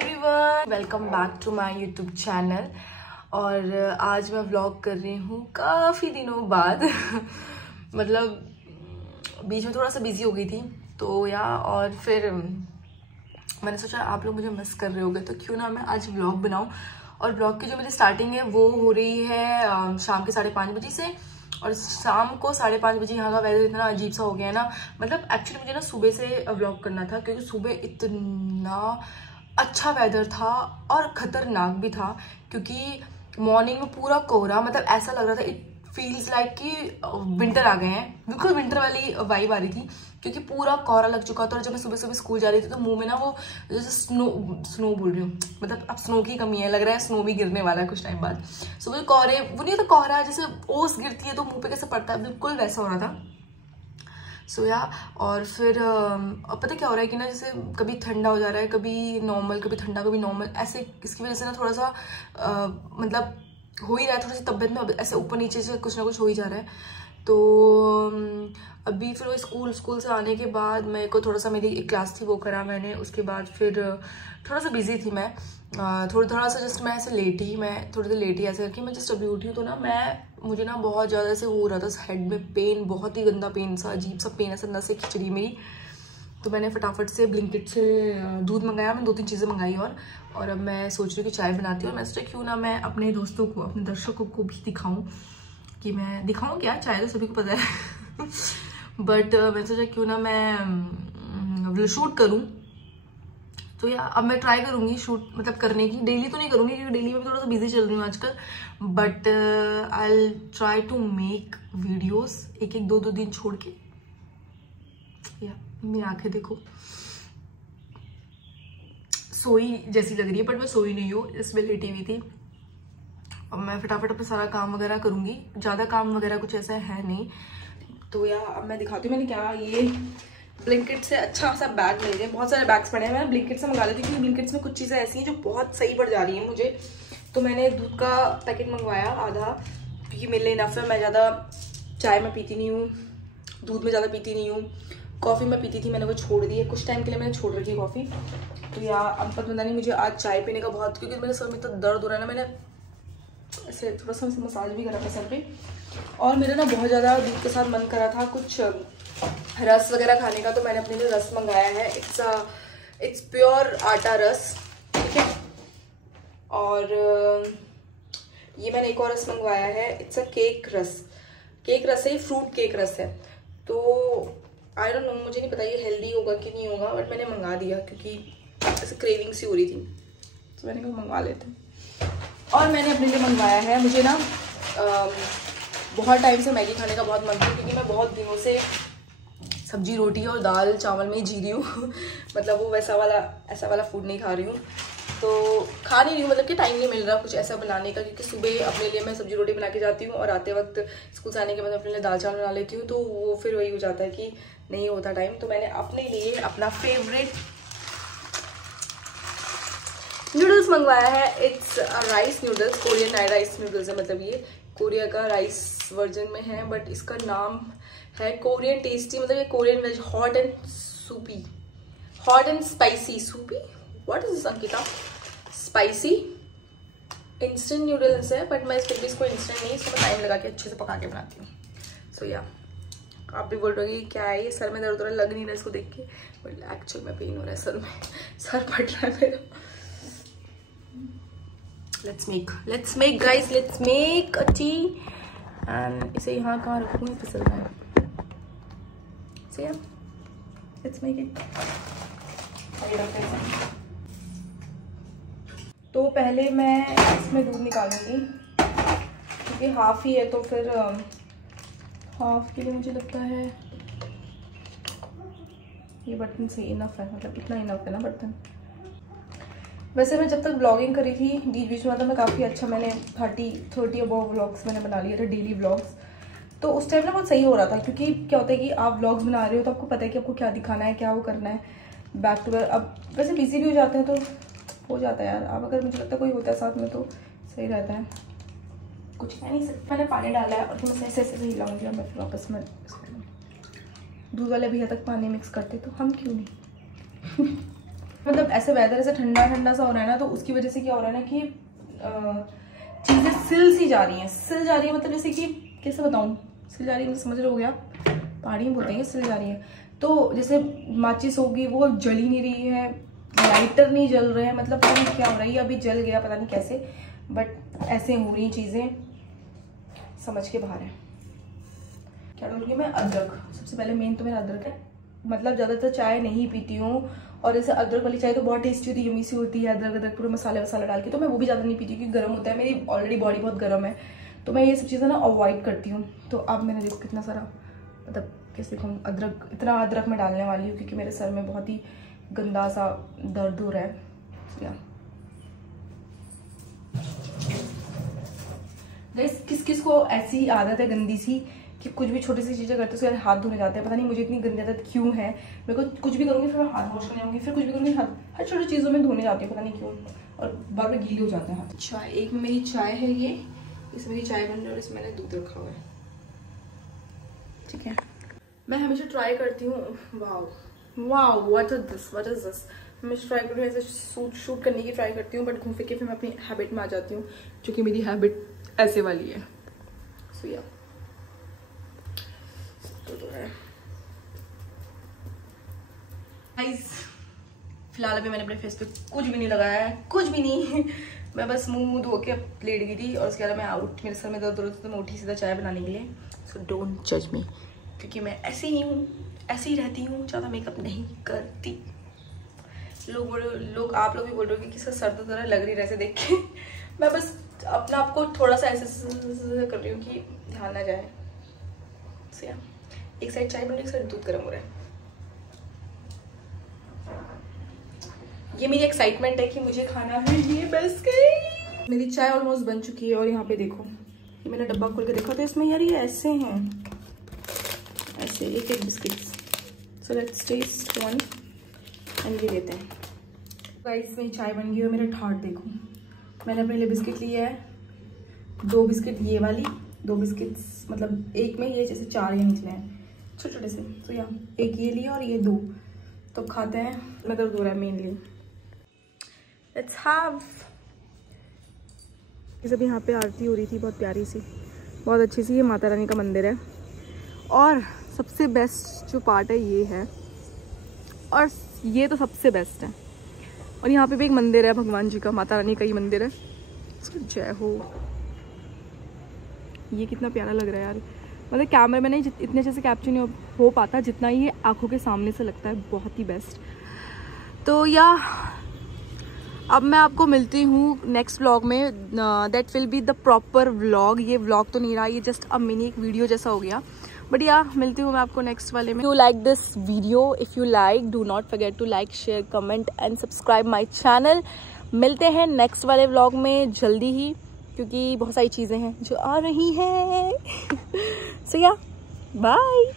Everyone, welcome back to my YouTube channel. और आज मैं व्लॉग कर रही हूँ काफ़ी दिनों बाद मतलब बीच में थोड़ा सा बिजी हो गई थी तो और फिर मैंने सोचा आप लोग मुझे मिस कर रहे होगे तो क्यों ना मैं आज व्लॉग बनाऊँ। और व्लॉग की जो मेरी स्टार्टिंग है वो हो रही है शाम के 5:30 बजे से। और शाम को 5:30 बजे यहाँ का वेदर इतना अजीब सा हो गया है ना, मतलब एक्चुअली मुझे ना सुबह से व्लॉग करना था क्योंकि सुबह इतना अच्छा वेदर था और खतरनाक भी था क्योंकि मॉर्निंग में पूरा कोहरा, मतलब ऐसा लग रहा था इट फील्स लाइक कि विंटर आ गए हैं, बिल्कुल विंटर वाली वाइब आ रही थी क्योंकि पूरा कोहरा लग चुका था। और जब मैं सुबह सुबह स्कूल जा रही थी तो मुंह में ना वो जैसे स्नो बोल रही हूँ, मतलब अब स्नो की कमी है, लग रहा है स्नो भी गिरने वाला है कुछ टाइम बाद। सुबह कोहरे वो नहीं होता कोहरा जैसे ओस गिरती है तो मुंह पे कैसे पड़ता है, बिल्कुल वैसा हो रहा था। और फिर अब पता क्या हो रहा है कि ना जैसे कभी ठंडा हो जा रहा है, कभी नॉर्मल, कभी ठंडा कभी नॉर्मल, ऐसे इसकी वजह से ना थोड़ा सा मतलब हो ही रहा है, थोड़ी सी तबीयत में ऐसे ऊपर नीचे से कुछ ना कुछ हो ही जा रहा है। तो अभी फिर वो स्कूल से आने के बाद मेरे को थोड़ा सा, मेरी एक क्लास थी वो करा मैंने, उसके बाद फिर थोड़ा सा बिजी थी मैं, थोड़ा सा जस्ट मैं ऐसे थोड़ी देर लेटी ऐसे करके मैं जस्ट अभी उठी हूँ। तो ना मुझे ना बहुत ज़्यादा ऐसे हो रहा था हेड में पेन, बहुत ही गंदा पेन सा, अजीब सा पेन, ऐसा नसें खिंच रही मेरी। तो मैंने फटाफट से ब्लिंकिट से दूध मंगाया, मैंने 2-3 चीज़ें मंगाई और अब मैं सोच रही हूँ कि चाय बनाती हूँ। मैं सोचा क्यों ना मैं अपने दोस्तों को, अपने दर्शकों को भी दिखाऊँ कि मैं दिखाऊँ क्या, चाय तो सभी को पता है बट मैं सोचा क्यों ना मैं शूट करूँ। तो अब मैं ट्राई करूँगी शूट मतलब करने की, डेली तो नहीं करूँगी क्योंकि डेली में भी थोड़ा सा बिजी चल रही हूँ आजकल, but I try to make videos एक 2 दिन छोड़ के। मेरी आंखें देखो सोई जैसी लग रही है बट मैं सोई नहीं हूँ, इसमें लेटी हुई थी। अब मैं फटाफट अपना सारा काम वगैरह करूँगी, ज़्यादा काम वगैरह कुछ ऐसा है नहीं। तो अब मैं दिखाती हूँ मैंने क्या, ये ब्लिंकिट से अच्छा सा बैग ले लिया, बहुत सारे बैग्स पड़े हैं, मैं ब्लिंकिट से मंगा लेती हूँ क्योंकि ब्लिंकिट में कुछ चीज़ें ऐसी हैं जो बहुत सही पड़ जा रही हैं मुझे। तो मैंने दूध का पैकेट मंगवाया आधा क्योंकि मेरे लिए इनफ है, मैं ज़्यादा चाय में पीती नहीं हूँ, दूध में ज़्यादा पीती नहीं हूँ। कॉफ़ी में पीती थी, मैंने वो छोड़ दी है, कुछ टाइम के लिए मैंने छोड़ रखी है कॉफ़ी। तो अब पता नहीं मुझे आज चाय पीने का बहुत, क्योंकि मेरे सर में इतना दर्द हो रहा है ना, मैंने ऐसे थोड़ा सा मसाज भी करा था सर पे। और मेरा ना बहुत ज़्यादा दूध के साथ मन करा था कुछ रस वगैरह खाने का, तो मैंने अपने लिए रस मंगाया है। इट्स प्योर आटा रस, ठीक है। और ये मैंने एक और रस मंगवाया है, इट्स अ केक रस है, फ्रूट केक रस है। तो आई डोंट नो, मुझे नहीं पता ये हेल्दी होगा कि नहीं होगा, बट मैंने मंगा दिया क्योंकि ऐसे क्रेविंग सी हो रही थी तो मैंने कहा मंगवा लेते हैं। और मैंने अपने लिए मंगवाया है, मुझे ना बहुत टाइम से मैगी खाने का बहुत मन था क्योंकि मैं बहुत दिनों से सब्जी रोटी और दाल चावल में ही जी रही हूँ मतलब वो ऐसा वाला फूड नहीं खा रही हूँ, तो खा नहीं रही हूँ, मतलब कि टाइम नहीं मिल रहा कुछ ऐसा बनाने का क्योंकि सुबह अपने लिए मैं सब्जी रोटी बना के जाती हूँ और आते वक्त स्कूल से आने के बाद अपने लिए दाल चावल बना लेती हूँ, तो वो फिर वही हो जाता है कि नहीं होता टाइम। तो मैंने अपने लिए अपना फेवरेट नूडल्स मंगवाया है, it's rice noodles, Korean rice noodles है, मतलब ये कोरिया का राइस वर्जन में है, बट इसका नाम है कोरियन टेस्टी, मतलब ये Korean veg hot and spicy soupy, what is this Ankita, spicy instant noodles है, बट मैं फिर भी इसको इंस्टेंट नहीं, इसको टाइम लगा के अच्छे से पका के बनाती हूँ। सो आप भी बोल रहे हो क्या है ये, सर में दर्द हो रहा है, लग नहीं रहा इसको देख के, बट एक्चुअल में पेन हो रहा है सर में, सर फट रहा है मेरा। let's make guys, let's make a tea। and इसे यहाँ कहाँ रखूँगी, फिसल रहा है। so let's make it। तो पहले मैं इसमें दूध निकालूंगी क्योंकि हाफ ही है, तो फिर हाफ के लिए मुझे लगता है ये बर्तन सही इनफ है, मतलब इतना इनफ है ना बर्तन। वैसे मैं जब तक ब्लॉगिंग करी थी बीच में, मतलब मैं काफ़ी अच्छा, मैंने 30 अबव व्लॉग्स मैंने बना लिए थे, डेली व्लॉग्स। तो उस टाइम ना बहुत सही हो रहा था क्योंकि क्या होता है कि आप व्लॉग्स बना रहे हो तो आपको पता है कि आपको क्या दिखाना है, क्या वो करना है, बैक टू बैक। अब वैसे बिजी भी हो जाते हैं तो हो जाता है यार, अब अगर मुझे लगता है कोई होता है साथ में तो सही रहता है। कुछ नहीं, सिर्फ मैंने पानी डाला है और फिर मैं ऐसे ऐसे हिलाऊंगी और मैं फिर वापस में दूध वाले भैया तक पानी मिक्स करते तो हम क्यों नहीं मतलब ऐसे वेदर ऐसे ठंडा ठंडा सा हो रहा है ना, तो उसकी वजह से क्या हो रहा है ना कि चीज़ें सिल सी जा रही हैं, मतलब जैसे कि कैसे बताऊँ, सिल जा रही है, समझ रहे हो गया, पहाड़ी में बोलते हैं सिल जा रही है। तो जैसे माचिस होगी वो जल ही नहीं रही है, लाइटर नहीं जल रहे हैं, मतलब पता नहीं क्या हो रहा है, अभी जल गया पता नहीं कैसे, बट ऐसे हो रही चीज़ें, समझ के बाहर है। क्या डालूंगी मैं? अदरक। सबसे पहले मेन तो मेरा अदरक है। मतलब ज़्यादातर चाय नहीं पीती हूँ, और जैसे अदरक वाली चाय तो बहुत टेस्टी होती है, यम्मी सी होती है, अदरक पूरे मसाले वसाले डाल के, तो मैं वो भी ज़्यादा नहीं पीती क्योंकि गर्म होता है, मेरी ऑलरेडी बॉडी बहुत गर्म है, तो मैं ये सब चीज़ें ना अवॉइड करती हूँ। तो अब मैंने देखो कितना सारा, मतलब कैसे कहूँ, अदरक, इतना अदरक मैं डालने वाली हूँ क्योंकि मेरे सर में बहुत ही गंदा सा दर्द हो रहा है। गाइस, किस किस को ऐसी आदत है गंदी सी कि कुछ भी छोटी सी चीज़ें करते उसके हाथ धोने जाते हैं? पता नहीं मुझे इतनी गंदी आदत क्यों है। मेरे को कुछ भी करूँगी फिर मैं हाथ वॉश करने जाऊँगी, फिर कुछ भी करूँगी हर छोटी चीज़ों में धोने जाती हूँ, पता नहीं क्यों, और बार बार गीले हो जाते हैं। अच्छा, एक में मेरी चाय है, ये इसमें मेरी चाय बन रही है और इसमें मैंने दूध रखा हुआ है, ठीक है। मैं हमेशा ट्राई करती हूँ, वाओ व्हाट इज दिस, मैं ट्राई करती हूँ ऐसे शूट करने की ट्राई करती हूँ, बट घूम फिर के फिर मैं अपनी हैबिट में आ जाती हूँ, जो कि मेरी हैबिट ऐसे वाली है। सो या गाइस, फिलहाल अभी मैंने अपने फेस पे कुछ भी नहीं लगाया है, कुछ भी नहीं। मैं बस मुंह धो के लेट गई थी और उसके बाद मैं आउट, मेरे सर में दर्द हो रहा था तो मैं उठी सीधा चाय बनाने के लिए। सो डोंट जज मी, क्योंकि मैं ऐसे ही हूँ, ऐसे ही रहती हूँ, ज़्यादा मेकअप नहीं करती। लोग आप लोग भी बोल रहे हो कि किसका सर तो ज़रा लग रही है ऐसे देख के। मैं बस अपना आपको थोड़ा सा ऐसे कर रही हूँ कि ध्यान ना जाए। सो या, एक साइड चाय बन रही है, एक साइड दूध गर्म हो रहा है। ये मेरी एक्साइटमेंट है कि मुझे खाना है ये बिस्किट। मेरी चाय ऑलमोस्ट बन चुकी है और यहाँ पे देखो, ये मैंने डब्बा खोल के देखा तो इसमें यार ये ऐसे हैं, ऐसे एक एक biscuit. So let's test one and ये लेते हैं। गाइस, मेरी चाय बन गई है, मेरा ठाट देखो, मैंने अपने लिए बिस्किट लिया है, 2 बिस्किट ये वाली, 2 बिस्किट मतलब एक में ये जैसे 4 ये निकले हैं छोटे छोटे से। तो यहाँ एक ये लिया और ये 2, तो खाते हैं। मैं दर्द हो रहा है मेनली। Let's have. जब यहाँ पे आरती हो रही थी बहुत प्यारी सी, बहुत अच्छी सी, ये माता रानी का मंदिर है, और सबसे बेस्ट जो पार्ट है ये है, और ये तो सबसे बेस्ट है। और यहाँ पे भी एक मंदिर है भगवान जी का, माता रानी का ही मंदिर है, जय हो। ये कितना प्यारा लग रहा है यार, मतलब कैमरे में नहीं इतने अच्छे से कैप्चर नहीं हो पाता जितना ये आंखों के सामने से लगता है, बहुत ही बेस्ट। तो या अब मैं आपको मिलती हूँ नेक्स्ट व्लॉग में, that will be the proper vlog. ये व्लॉग तो नहीं रहा, ये जस्ट अ मिनी एक वीडियो जैसा हो गया, बट या मिलती हूँ मैं आपको नेक्स्ट वाले में। You like this video, if you like do not forget to like, share, comment and subscribe my channel. मिलते हैं नेक्स्ट वाले व्लॉग में जल्दी ही, क्योंकि बहुत सारी चीज़ें हैं जो आ रही हैं। सो या बाय।